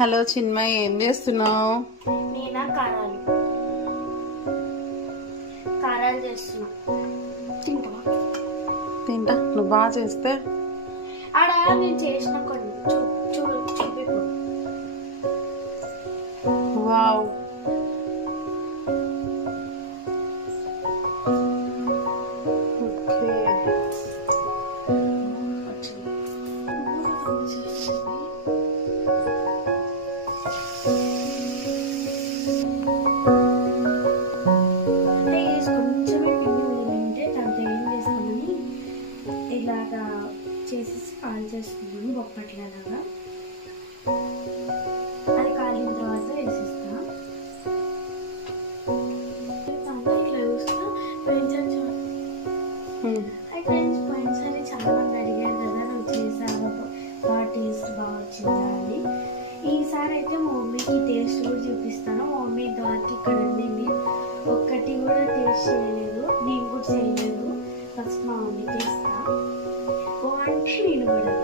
Hello Chinmay, ఏం చేస్తున్నావు? నేనా కారాలు చేస్తున్నా. తింటా, నువ్వు బాగా చేస్తే. ఆడ నేను చేసిన కొన్ని చూడు చూపిపు. Wow, okay. ఇలాగా చేసేసి కాల్ చేస్తున్నాను బొప్పట్లలాగా. అది కాలిన తర్వాత వేసేస్తా. ఇట్లా చూస్తా ఫ్రెండ్స్ పోయినసారి చాలా మంది అడిగారు కదా, నువ్వు చేసావా, బాగా టేస్ట్ బాగా వచ్చిందా అని. ఈసారి అయితే మా మమ్మీకి టేస్ట్ కూడా చూపిస్తాను. మా మమ్మీ ఇంతవరకు ఇక్కడ ఉండింది, ఒక్కటి కూడా టేస్ట్ చేయలేదు, నేను కూడా చేయలేదు. ఫస్ట్ మా మమ్మీ చేస్తా బాగుంటే నేను కూడా.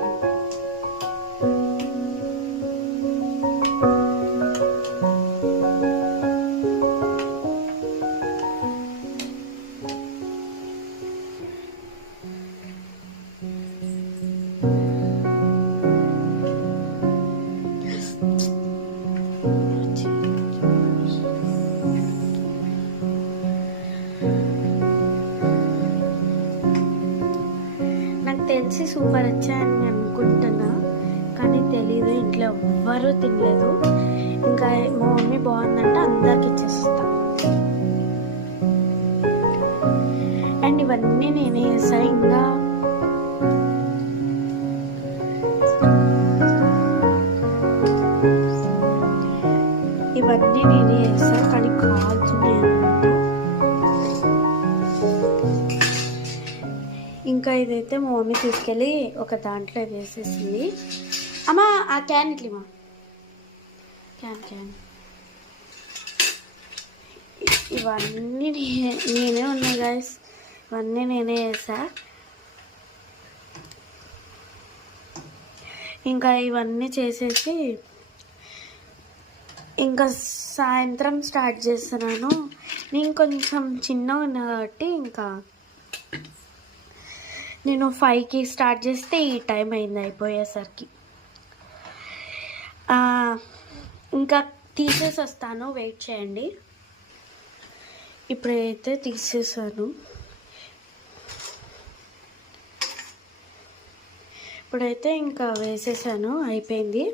తెలిసి సూపర్ వచ్చాయని నేను అనుకుంటున్నా, కానీ తెలీదు. ఇంట్లో ఎవ్వరూ తినలేదు. ఇంకా మా మమ్మీ బాగుందంటే అందరికి ఇచ్చేస్తా. అండ్ ఇవన్నీ నేనే చేస్తా. ఇంకా ఇవన్నీ నేనే చేస్తా, కానీ కాల్చున్నాయి అన్నమాట. ఇంకా ఇదైతే మా మమ్మీ తీసుకెళ్ళి ఒక దాంట్లో వేసేసింది. అమ్మా ఆ క్యాన్ ఇట్లేమా, క్యాన్ ఇవన్నీ నేనే ఉన్నాయి గాయస్, ఇవన్నీ నేనే వేసా. ఇంకా ఇవన్నీ చేసేసి ఇంకా సాయంత్రం స్టార్ట్ చేస్తున్నాను. నేను కొంచెం చిన్నగా ఉన్నా కాబట్టి ఇంకా నేను 5కి స్టార్ట్ చేస్తే ఈ టైం అయింది అయిపోయేసరికి. ఇంకా తీసేసి వస్తాను, వెయిట్ చేయండి. ఇప్పుడైతే తీసేసాను. ఇప్పుడైతే ఇంకా వేసేసాను, అయిపోయింది.